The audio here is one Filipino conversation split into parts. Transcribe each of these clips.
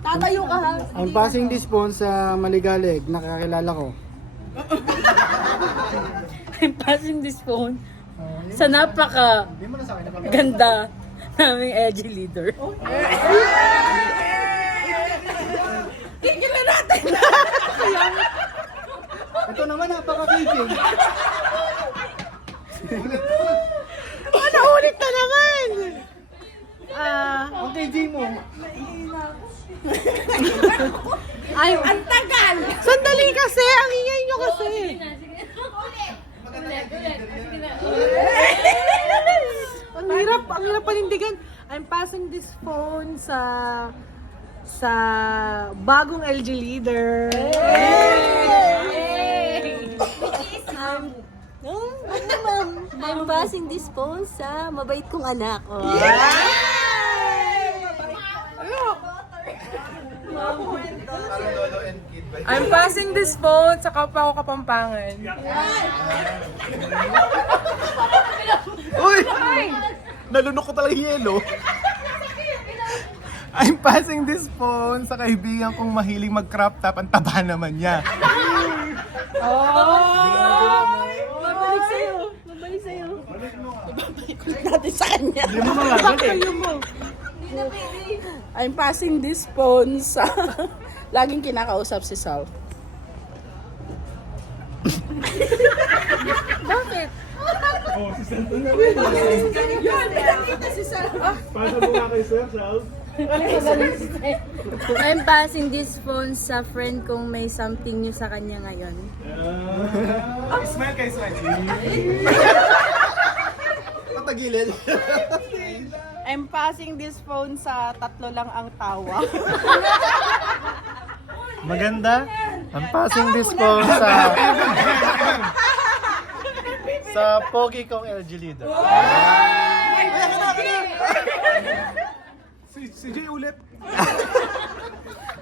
Tatayo ka ha. I'm passing this phone sa Maligalig, nakakilala ko. I'm passing this phone sa napaka ganda naming edgy leader. Tignan natin! Ito naman, napaka-kicking. Ulit na naman! Ang KJ mo. Ay, ang tagal! Sandali kasi! Ang ingay nyo kasi! Ang hirap panindigan. I'm passing this phone sa bagong LG leader. I'm passing this phone sa mabait kong anak. I'm passing this phone sa kapwa ko Kapampangan. Uy! Nalunok ko talaga yung yelo. I'm passing this phone sa kaibigan kong mahiling mag-crop top. Ang taba naman niya. Mabalik sa'yo. Mabalik sa'yo. Natin sa kanya. Hindi mo magagal eh. I'm passing this phone sa laging kinakausap si Sal. Bakit? Oh, si Sal na Yun, pinakita si Sal. Pasa mo nga kay Sir, Sal. I'm passing this phone sa friend kong may something new sa kanya ngayon. Smile kay Smile. Patagilid. I'm passing this phone sa tatlo lang ang tawa. Maganda. I'm passing this phone sa pogi kong LG leader. Si Jay ulit.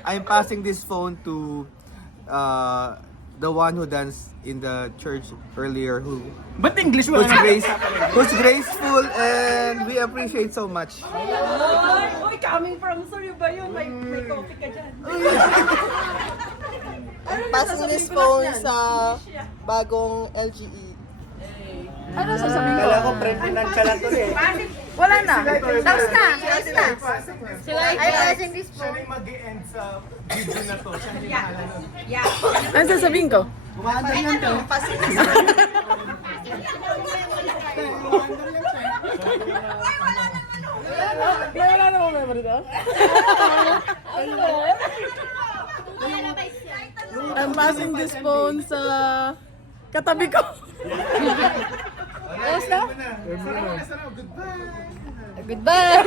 I'm passing this phone to the one who danced in the church earlier Ba't English mo? who's graceful and we appreciate so much. Uy, coming from Suryo ba yun? May coffee ka dyan. Passing this phone sa bagong LGE. Ano sasabihin ko? Kala ko friend pinagkala to eh. Wala na. Tapos na. I'm passing this Siya na yung mag-e-end sa video na to. Siya na yung bahala nun. Ano sasabihin ko? Bumaandar lang to. Wala namang memory daw. I'm passing this phone sa katabi ko. Tapos na? Goodbye!